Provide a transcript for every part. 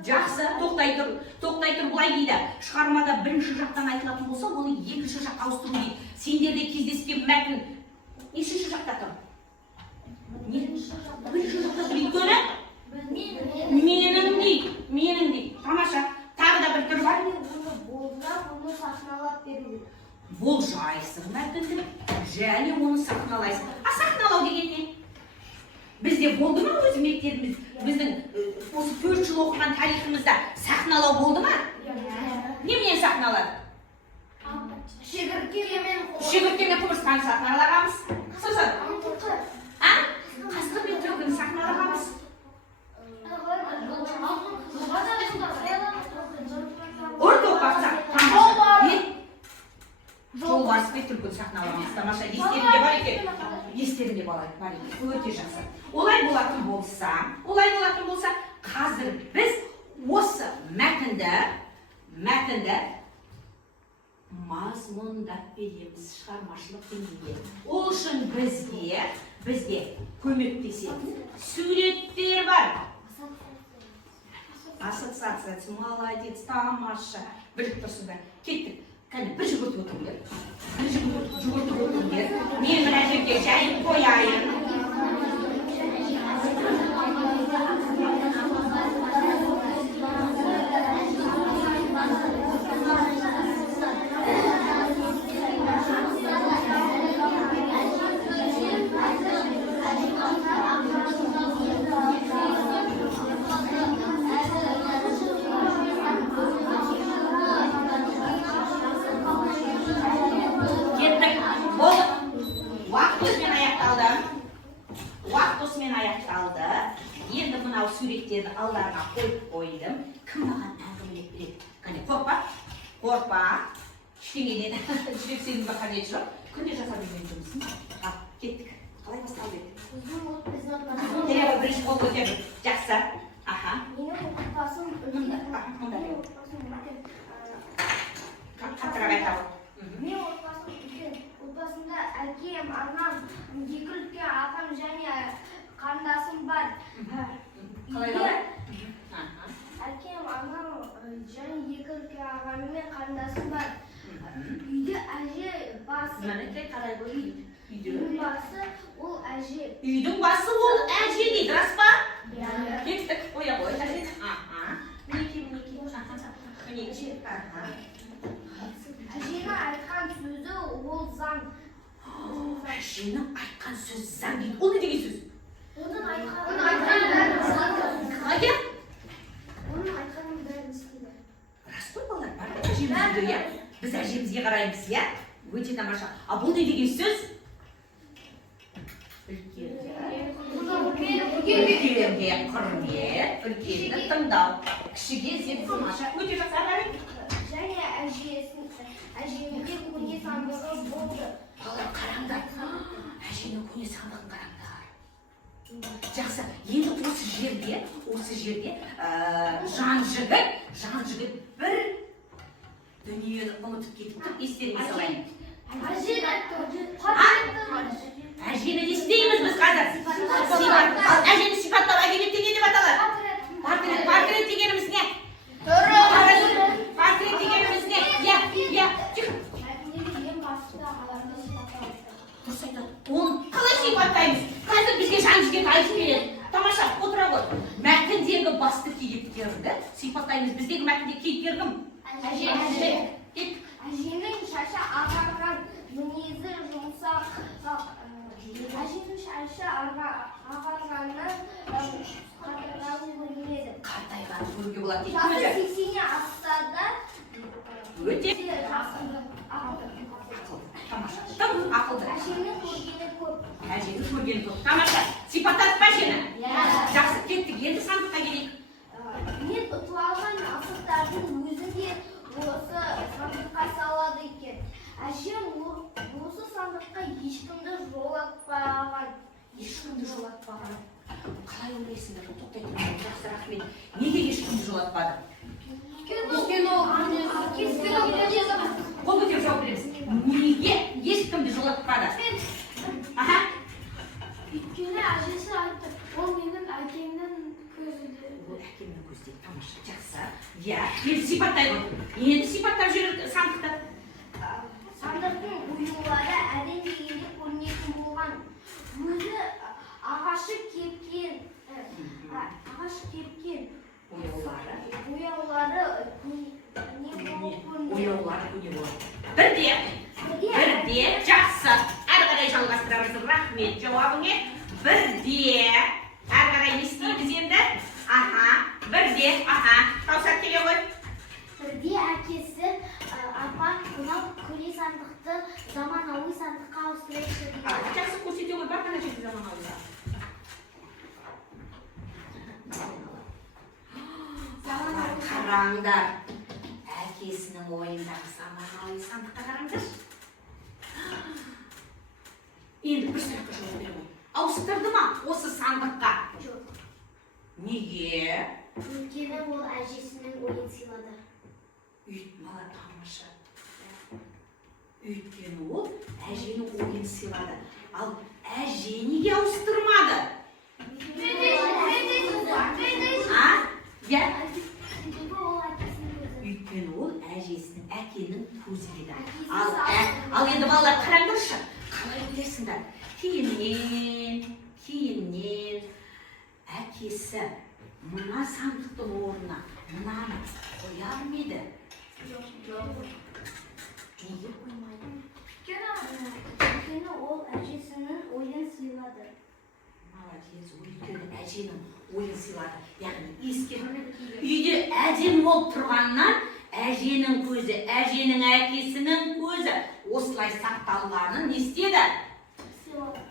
Жақсы, тоқтай тұр, былай дейді. Шығармада бірінші жақтан айтылатын болса, оны екінші жаққа ауыстыру дейді. Сендерде кездескен мәтін нешінші жақта тұр? Бірінші жақта тұр. Өйткені менің дейді. Тамаша. Тағы да бір түрі бар. Оны сахналап береді. Болжайсың мәтінді, және оны сахналайсың. Сахналау деген не? Бізде болды ма өзі мектебіміз? Біздің осы 4 жыл оқыған тарихымызда сахналау болды ма? Немен сахналады? Шегірткемен құмырсқаны сахналағанбыз. Сосын? Қасқыр мен түлкіні сахналағанбыз. Жолбарыс пен түлкіні сахналағанбыз. Тамаша, естерінде бар екен. Естерінде бар екен. Өте жақсы. Олай болатын болса, қазір біз осы мәтінді мазмұндап береміз шығармашылық деңгейде. Ол үшін бізде көмектесетін суреттер бар. Ассоциация, молодец, тамаша. Біліп тұрсыңдар. Кеттік. Кәне, бір жүгіртіп отырыңдар. Мен мына жерге жайып қояйын. Енді мынау суреттерді алдарына қойып қойдым. Кім маған әңгімелеп береді? Кәне, қорпа. Ештеңеден жүрек сезімге қажет жоқ. Күнде жасап жүрген жұмысын. Кеттік. Қалай басталып еді? Бірінші қол көтеріп. Жақсы. Менің отбасым қаттырақ айтамын. Мен отбасым үлкен. Отбасымда әкем, анам, екі үлкен ағам және қарындасым бар. Қалай? Әкем, анам және екі үлкен ағам мен қарындасым бар. Үйде әже басы. Үйдің басы ол әже. Үйдің басы ол әже дейді, рас па? Кеттік, қоя қой. Әженің айтқан сөзі ол заң. Әженің айтқан сөз заң дейді. Ол не деген сөз? Оның айтқанын бәрін істейді. Рас қой балалар, бар ғой әжемізді, иә? Біз әжемізге қараймыз, иә? Өте тамаша. Бұл не деген сөз? Үлкенге құрмет, үлкенді тыңдау. Кішіге сен тамаша. Өте жақсы ағайын. Және әжемде көне сандығы болды. Балалар қараңдар. Әженің көне сандығын қараңдар. Жақсы. Енді осы жерде жан жігіт бір дүниені ұмытып кетіпті. Естеріңе салайын. Әжені не істейміз біз қазір? Әжені сипаттау әдебиетте не деп аталады? Портрет дегеніміз не? Портрет дегеніміз не? Дұрыс айтады. Оны қалай сипаттаймыз? Қазір бізге жан жігіт айтып береді. Тамаша, отыра ғой. Мәтіндегі басты кейіпкерді сипаттаймыз. Біздегі мәтіндегі кейіпкер кім? Әже. Әженің шашы ағарған, мінезі жұмсақ. Әженің шашы ағарғаннан қартайғанын көрінеді. Қартайғанын көруге болады дейді. Жасы 80-не асса да өте тамаша. Тым ақылды. Әженің көргені көп. Әженің көргені көп. Тамаша. Сипаттадық па әжені? Жақсы, кеттік. Енді сандыққа келейік. Мен ұтылған асықтардың өзінде осы сандыққа салады екен. Әжем осы сандыққа ешкімді жолатпаған. Қалай ойлайсыңдар? Тоқтай тұрмын. Жақсы, рахмет. Неге ешкімді жолатпады? Қол көтеріп жауап береміз. Неге ешкімді жолатпады? Өйткені әжесі айтты, ол менің әкемнің көзі. Ол әкемнің көздері тамаша, жақсы. Иә, енді сипаттаймын. Енді сипаттап жүріп сандықты. Сандықтың оюлары әдем дегенде көрінетін болған. Өзі ағашы кепкен Ояулары. бояулары не болып көрінеді? Ояулары көне болады. Бірде, жақсы. Әрі қарай жалғастырамыз. Рахмет жауабыңе. Бірде, әрі қарай не істейміз енді? Бірде, таусат келе ғой. Бірде әкесі апа мынау көне сандықты заманауи сандыққа ауыстырайықшы дейді. Жақсы көрсете ғой, бар қана жерде заманауиға. Қараңдар. Әкесінің ойындағы заманауи сандыққа қараңдар. Енді бір сұраққа жауап беремін. Ауыстырды ма осы сандыққа? Жоқ. Неге? Өйткені ол әжесінің ойын сыйлады. Бала тамаша. Өйткені ол әженің ойын сыйлады. Ал әже неге ауыстырмады? Өйткені ол әжесінің, әкенің көзі еді. Ал енді балалар қараңдаршы. Қалай білесіңдер? Кейіннен әкесі мына сандықтың орнына мынаны қояр ма еді? Неге қоймайды? Өйткені ол әжесінің ойын сыйлады. Молодец, өйткені әженің ойын сыйлады. Яғни үйде әдем болып тұрғаннан әженің көзі, әженің әкесінің көзі осылай сақталғанын не істеді?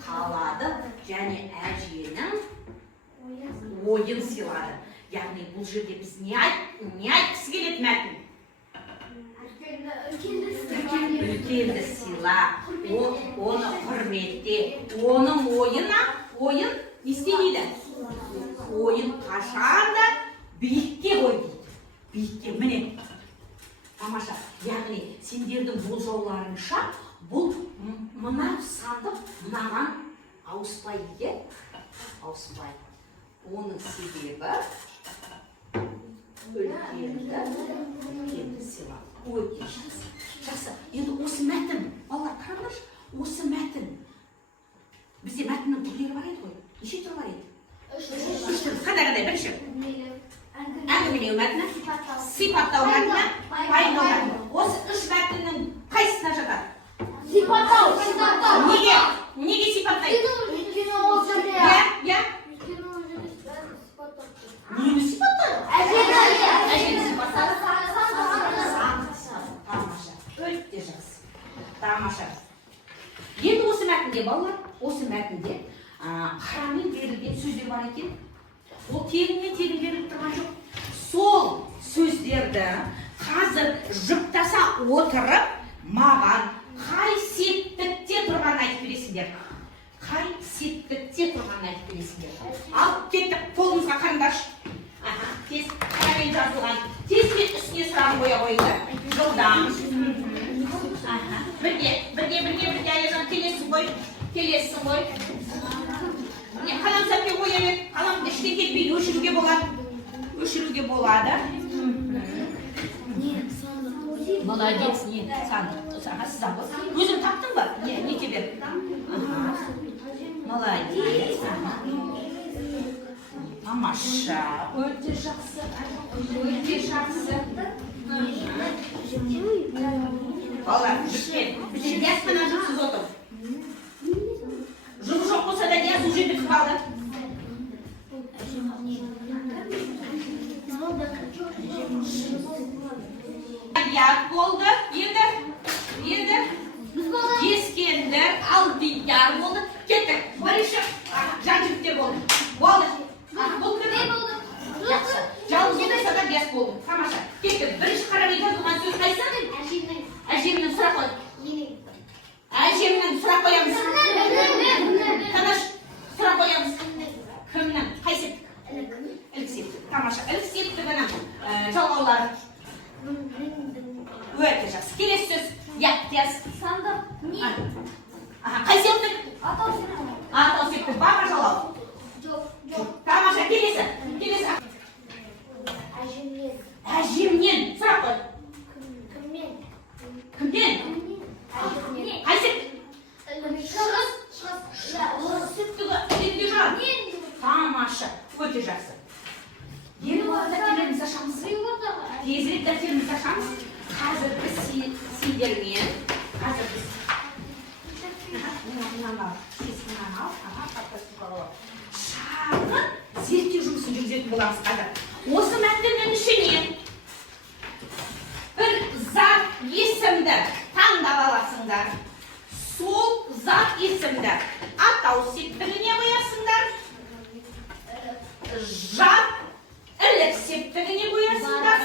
Қалады және әженің ойын сыйлады. Яғни бұл жерде біз не айтқысы келеді мәтін? Үлкенді сыйла, оны құрметте, оның ойын не істейді? Ойын қашанда биікке қой дейді. Биікке, міне. Тамаша, яғни сендердің болжауларыңша бұл мына сандық мынаған ауыспайды. Ауыспайды. Оның себебі үлкенді сыйла. Өте жақсы. Жақсы. Енді осы мәтін, балалар қараңдаршы, осы мәтін. Бізде мәтіннің түрлері бар еді ғой. Неше түрі бар еді? Үш түр. Қандай, бірінші? Әңгімелеу мәтіні, сипаттау мәтіні, баяндау мәтіні. Осы үш мәтіннің қайсысына жатады? Сипаттау. Неге сипаттайды? Өйткені ол жерде. Нені сипаттайды? Әжені сипаттайды. Тамаша. Өте жақсы. Тамаша. Енді осы мәтінде, балалар, осы мәтінде қарамен берілген сөздер бар екен. Ол тегіннен беріліп тұрған жоқ. Сол сөздерді қазір жұптаса отырып, маған қай септікте тұрғанын айтып бересіңдер. Қай септікте тұрғанын айтып бересіңдер. Ал кеттік, қолымызға қараңдаршы. Тез қарамен жазылған. Тезбен үстіне сұрағын қоя қойыңдар. Жылдам. Бірге, аяжан келесің ғой. Қалам сәтке қоя бер. Қаламды іштен кетпейді, өшіруге болады. Молодец, не, сағасыз ақ. Өзің таптың ба? Не тебе? Молодец. Тамаша. Өте жақсы. Балалар, біткен. Дәс қана жықсыз отыр. Жұмыс жоқ болса да дәс уже бітіп қалды. Аяқ болды. Енді Ескендір, Алдияр болды. Кеттік. Бірінші жан жігіттер болды. Болды. Болды ма? Жақсы. Жалғыз болса да бес болды. Тамаша. Кеттік. Бірінші қарамен жазылған сөз қайсы? Әжемнің сұрақ қой. Әжемнің сұрақ қоямыз. Танаш, сұрақ қоямыз. Кімнің? Қай септік? Ілік септік. Тамаша. Ілік септігінің жалғаулары. Өте жақсы. Келесі сөз. Тез. Сандық. Қай септік? Атау септік. Бар ма жалау? Жоқ. Тамаша. Келесі. әжемнен сұрақ қой. Кіммен? Кімден? Қайсы? Сүттігі едіге жан. Тамаша, өте жақсы. Енді олар дәптерімізді ашамыз. Тезірек дәптерімізді ашамыз. Қазір біз сендермен, қазір біз шағын зерттеу жұмысын жүргізетін боламыз қазір. Осы мәтіннің ішінен бір зат есімді таңдап аласыңдар. Сол зат есімді атау септігіне қоясыңдар. Жат ілік септігіне қоясыңдар.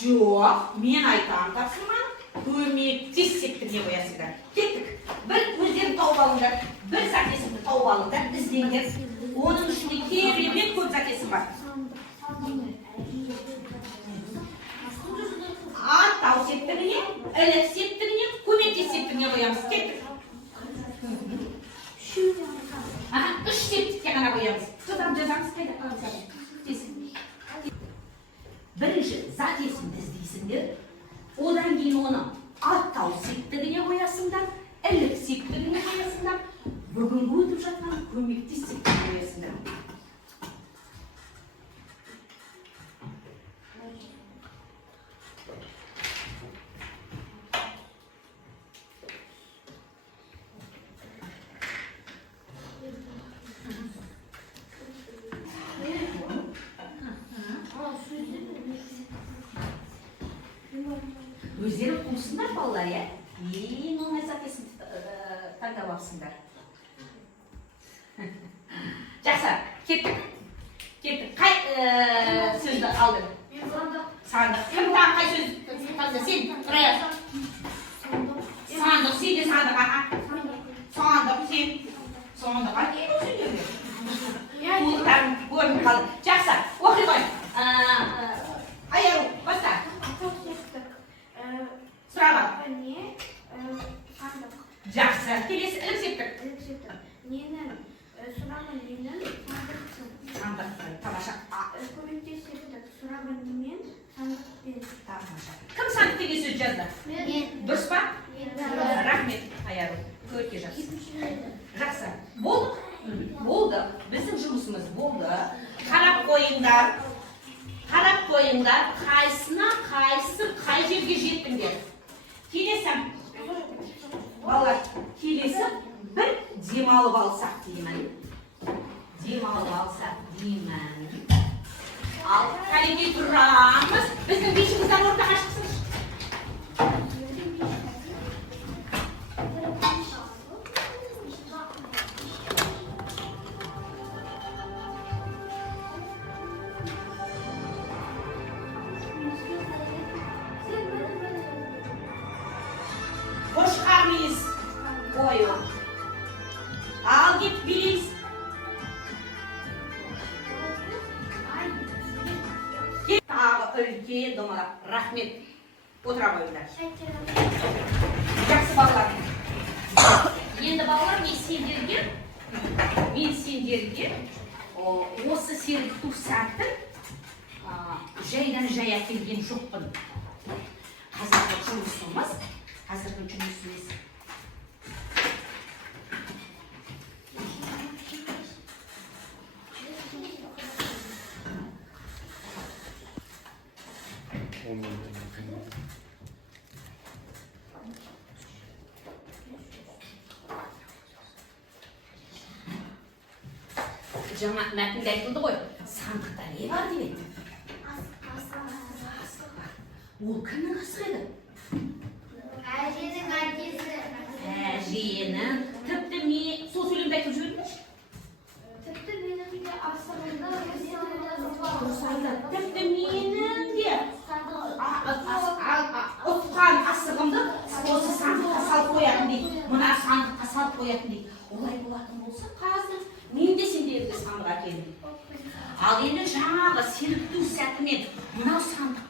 Жоқ, мен айтам тапсырманы. Көмектес септігіне қоясыңдар. Кеттік. Бір өздерін тауып алыңдар. Бір зат есімді тауып алыңдар. Іздеңдер. Оның ішінде керемет көп зат есім бар. Атау септігіне, ілік септігіне, көмектес септігіне қоямыз. Кеттік. Үш септікке ғана қоямыз. Содан жазамыз қайда қаламыз. Бірінші зат есімді іздейсіңдер. Одан кейін оны атау септігіне қоясыңдар, ілік септігіне қоясыңдар. Бүгінгі өтіп жатқан көмектес септігіне қоясыңдар. Өздері қуысындар балалар, ең оңай зат есімді таңдап алсыңдар. Жақсы, кеттік. Қай сөзді алдың? Мен сандық. Сандық. Кім тағы қай сөз таңда? Сен, Рая. Сандық, сен де сандық, аға. Сандық, сен. Сандық, не өзің ерге? Қуылықтарың көрініп қалды. Жақсы, оқи қой. Аяру, баста. Сұрағы. Сандық. Жақсы, келесі ілік септік. Ненің сұрағын менің сандықсың. Сандық, тамаша. Көмектеседі сұрағын мен сандықпен. Тамаша. Кім сандық деген сөз жазды? Мен. Дұрыс па? Рахмет, Аяру. Өте жақсы. Жақсы. Болды? Болды. Біздің жұмысымыз болды. Қарап қойыңдар. Қайсына қайсы қай жерге жеттіңдер? Келесі. Балалар, келесі бір демалып алсақ деймін. Ал кәлеге тұрамыз. Біздің бешімізден ортаға шықсыншы. Қошқар мүйіз ойы. Ал кет билейіз. Тағы үлкен домалақ. Рахмет. Отыра қойыңдар. Жақсы балалар. Енді балалар мен сендерге осы сергіту сәтін жайдан жай әкелген жоқпын. Қазіргі жұмысымыз жаңа мәтінде айтылды ғой, сандықта не бар деп еді? Асық бар. Ол кімнің асығы еді? Әженің әкесі. Әженің. Тіпті мен сол сөйлемді айтып жүрмеші? Тіпті менің де асығымда Тіпті менің де ұтқан асығымды осы сандыққа салып қоятын дейді. Мына сандыққа салып қоятын дейді. Олай болатын болса қазір мен де сендерге сандық әкелдім. Ал енді жаңағы сергіту сәтімен мынау сандық